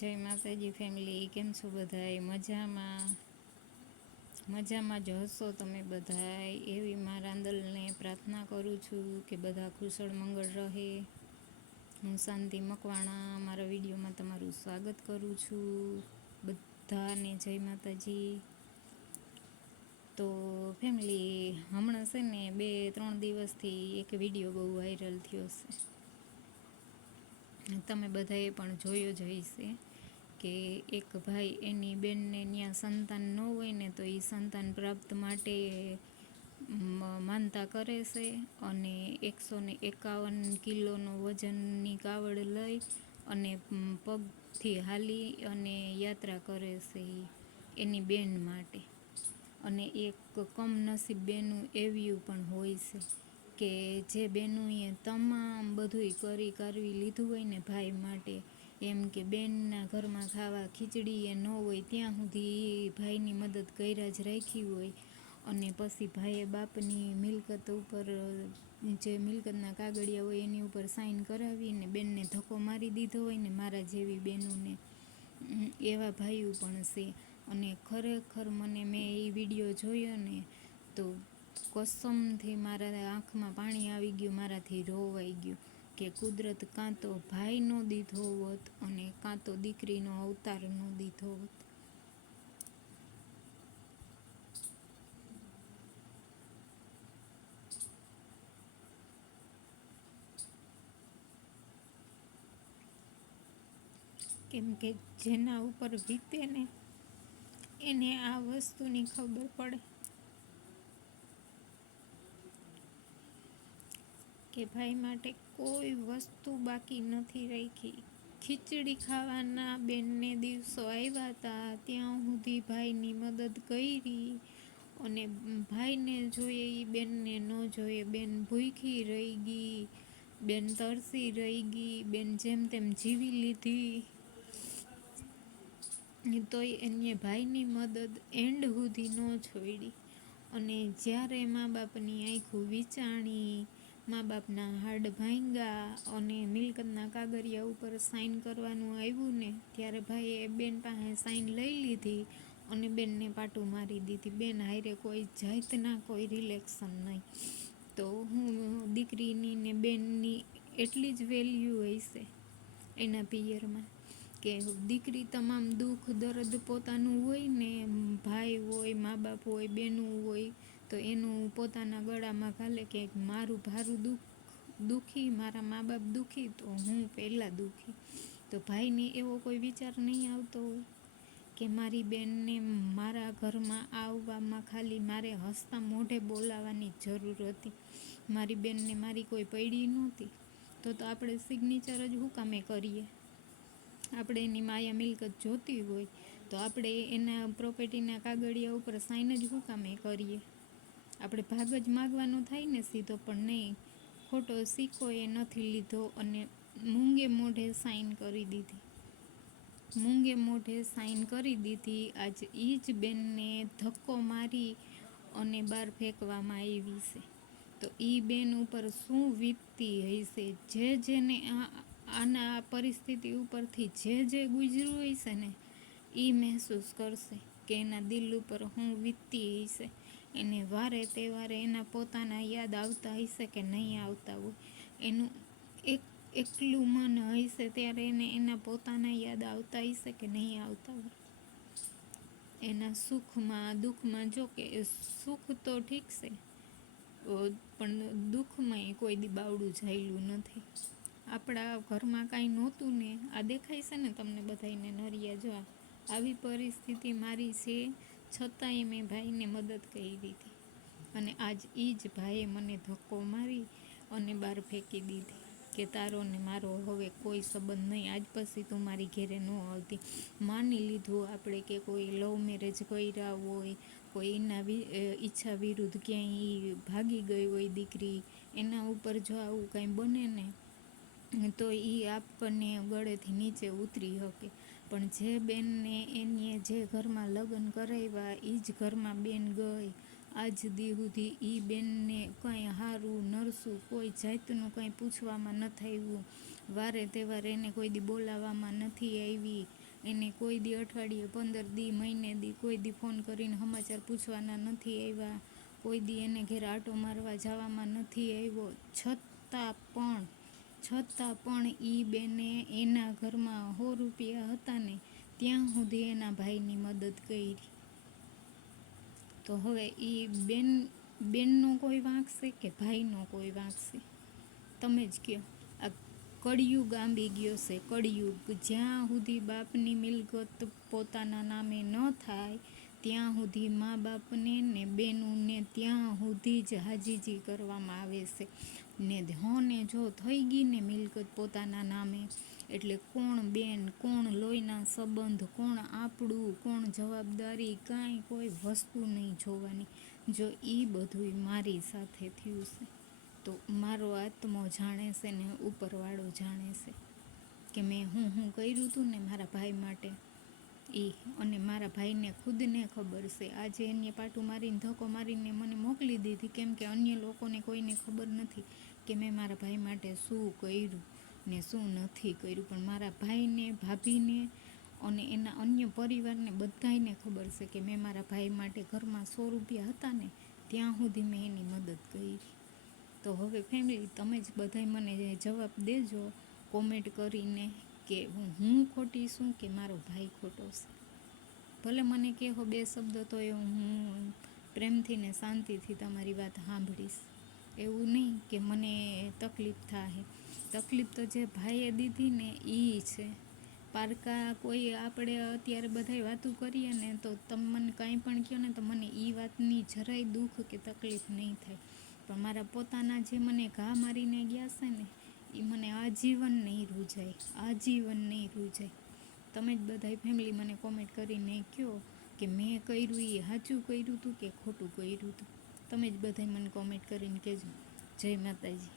જય માતાજી ફેમિલી, કેમ છો બધાય? મજામાં જ હશો તમે બધાય. એવી મારા આંદલને પ્રાર્થના કરું છું કે બધા કુશળ મંગળ રહે. હું શાંતિ મકવાણા મારા વિડીયોમાં તમારું સ્વાગત કરું છું. બધાને જય માતાજી. તો ફેમિલી, હમણાં છે ને 2-3 દિવસથી એક વિડીયો બહુ વાયરલ થયો છે. તમે બધાએ પણ જોયો જ હશે કે એક ભાઈ એની બેનને ત્યાં સંતાન ન હોય ને તો એ સંતાન પ્રાપ્ત માટે માનતા કરે છે અને 151 કિલોનો વજનની કાવડ લઈ અને પગથી હાલી અને યાત્રા કરે છે એની બેન માટે. અને એક કમનસીબ બેનું એવી પણ હોય છે કે જે બેનોએ તમામ બધુંય કરવી લીધું હોય ને ભાઈ માટે, એમ કે બેનના ઘરમાં ખાવા ખીચડી એ ન હોય ત્યાં સુધી ભાઈની મદદ કર્યા જ રાખી હોય. અને પછી ભાઈએ બાપની મિલકત ઉપર જે મિલકતના કાગળિયા હોય એની ઉપર સાઈન કરાવીને બેનને ધક્કો મારી દીધો હોય ને મારા જેવી બેનોને. એવા ભાઈઓ પણ છે. અને ખરેખર મેં એ વિડીયો જોયો ને તો કસમથી મારા આંખમાં પાણી આવી ગયું, મારાથી રોવાઈ ગયું કે કુદરત કાં તો ભાઈ ન દીધો હોત અને કાં તો દીકરીનો અવતાર ન દીધો હોત. કેમ કે જેના ઉપર વીતે ને એને આ વસ્તુની ખબર પડે કે ભાઈ માટે કોઈ વસ્તુ બાકી નથી રાખી. ખીચડી ખાવાના બેનને દિવસો આવ્યા હતા ત્યાં સુધી ભાઈની મદદ કરી. અને ભાઈને જોઈએ એ બેનને ન જોઈએ. બેન ભૂખી રહી ગઈ, બેન તરસી રહી ગઈ, બેન જેમ તેમ જીવી લીધી. તોય એને ભાઈની મદદ એન્ડ સુધી ન છોડી. અને જ્યારે મા બાપની આંખું વિચાણી, મા બાપના હાડ ભાંગ્યા અને મિલકતના કાગળિયા ઉપર સાઈન કરવાનું આવ્યું ને ત્યારે ભાઈએ બેન પાસે સાઈન લઈ લીધી અને બેનને પાટું મારી દીધી. બેન હારે કોઈ જાતના કોઈ રિલેક્શન નહીં. તો હું દીકરીની ને બેનની એટલી જ વેલ્યુ હશે એના પિયરમાં કે દીકરી તમામ દુઃખ દર્દ પોતાનું હોય ને, ભાઈ હોય, મા બાપ હોય, બેનું હોય તો એનું પોતાના ગળામાં ઘાલે કે મારું ભારું દુઃખી, મારા મા બાપ દુઃખી તો હું પહેલાં દુઃખી. તો ભાઈને એવો કોઈ વિચાર નહીં આવતો હોય કે મારી બેનને મારા ઘરમાં આવવામાં ખાલી મારે હસતા મોઢે બોલાવવાની જરૂર હતી. મારી બેનને મારી કોઈ પડી નહોતી તો આપણે સિગ્નેચર જ શું કામે કરીએ? આપણે એની માયા મિલકત જોતી હોય તો આપણે એના પ્રોપર્ટીના કાગળિયા ઉપર સાઈન જ શું કામે કરીએ? આપણે ભાગ જ માગવાનો થાય ને સીધો. પણ નહીં, ખોટો સિક્કો એ નથી લીધો અને મૂંગે મોઢે સાઈન કરી દીધી. મૂંગે મોઢે સાઈન કરી દીધી. આજ એ જ બેનને ધક્કો મારી અને બહાર ફેંકવામાં આવી છે. તો એ બેન ઉપર શું વીતતી હશે? જેને આના પરિસ્થિતિ ઉપરથી જે ગુજર્યું હશે ને એ મહેસૂસ કરશે કે એના દિલ ઉપર શું વીતતી હશે. એને વારે તહેવારે એના પોતાના યાદ આવતા હશે કે નહીં આવતા હોય. એનું એકલું મન હશે ત્યારે એને એના પોતાના યાદ આવતા હશે કે નહીં આવતા હોય. એના સુખમાં દુઃખમાં, જો કે સુખ તો ઠીક છે પણ દુઃખમાં કોઈ દી બાવડું જાયેલું નથી. આપણા ઘરમાં કાંઈ નહોતું ને આ દેખાય છે ને તમને બધાને નરિયા જો આવી પરિસ્થિતિ મારી છે છતાંય મેં ભાઈને મદદ કરી દીધી. અને આજ એ જ ભાઈએ મને ધક્કો મારી અને બહાર ફેંકી દીધી કે તારો ને મારો હવે કોઈ સંબંધ નહીં. આજ પછી તું મારી ઘેરે ન આવતી. માની લીધું આપણે કે કોઈ લવ મેરેજ કર્યા હોય, કોઈ એના ઈચ્છા વિરુદ્ધ ક્યાંય ભાગી ગઈ હોય દીકરી, એના ઉપર જો આવું કાંઈ બને ને તો એ આપણને ગળેથી નીચે ઉતરી શકે. પણ જે બેનને એને જે ઘરમાં લગ્ન કરાવ્યા એ જ ઘરમાં બેન ગઈ, આજ દી સુધી એ બેનને કંઈ સારું નરસું કોઈ જાતનું કંઈ પૂછવામાં નથી આવ્યું. વારે તહેવારે એને કોઈ દી બોલાવવામાં નથી આવી. એને કોઈ દી અઠવાડિયે 15 દી મહિને દી કોઈ દી ફોન કરીને સમાચાર પૂછવાના નથી આવ્યા, કોઈ દી એને ઘેર આંટો મારવા જવામાં નથી આવ્યો, છતાં પણ ઈ બેને એના ઘરમાં 100 રૂપિયા હતા ને ત્યાં સુધી એના ભાઈની મદદ કરી. તો હવે ઈ બેનનો કોઈ વાંક છે કે ભાઈનો કોઈ વાંક છે? તમે જ કહો. આ કળિયુગ આંબી ગયો છે, કળિયુગ. જ્યાં સુધી બાપની મિલકત પોતાના નામે ન થાય ત્યાં સુધી મા બાપને ને બેનુંને ત્યાં સુધી જ હાજીજી કરવામાં આવે છે. ને હોને જો થઈ ગઈ ને મિલકત પોતાના નામે એટલે કોણ બેન, કોણ લોહીના સંબંધ, કોણ આપણું, કોણ જવાબદારી, કાંઈ કોઈ વસ્તુ નહીં જોવાની. જો ઈ બધુંય મારી સાથે થયું છે તો મારો આત્મો જાણે છે ને ઉપરવાળો જાણે છે કે મેં હું કર્યું હતું ને મારા ભાઈ માટે અને મારા ભાઈને ખુદને ખબર છે. આજે એને પાટું મારીને ધક્કો મારીને મને મોકલી દીધી, કેમ કે અન્ય લોકોને કોઈને ખબર નથી કે મેં મારા ભાઈ માટે શું કર્યું ને શું નથી કર્યું. પણ મારા ભાઈને, ભાભીને અને એના અન્ય પરિવારને બધાયને ખબર છે કે મેં મારા ભાઈ માટે ઘરમાં 100 રૂપિયા હતા ને ત્યાં સુધી મેં એની મદદ કરી. તો હવે ફેમિલી, તમે જ બધાય મને જવાબ દેજો કોમેન્ટ કરીને કે હું ખોટી છું કે મારો ભાઈ ખોટો છે. ભલે મને કહો 2 શબ્દ, તો એ હું પ્રેમથી ને શાંતિથી તમારી વાત સાંભળીશ. એવું નહીં કે મને તકલીફ થાય. તકલીફ તો જે ભાઈએ દીધી ને એ છે. પારકા કોઈ આપણે અત્યારે બધાય વાતું કરીએ ને તો તમે મને કાંઈ પણ કહો ને તો મને એ વાતની જરાય દુઃખ કે તકલીફ નહીં થાય. પણ મારા પોતાના જે મને ઘા મારીને ગયા છે ને એ મને આજીવન નહીં રૂજાય, આજીવન નહીં રૂજાય. તમે જ બધાય ફેમિલી મને કોમેન્ટ કરીને કહો કે મેં કર્યું એ સાચું કર્યું હતું કે ખોટું કર્યું હતું. તમે જ બધાય મને કોમેન્ટ કરીને કહેજો. જય માતાજી.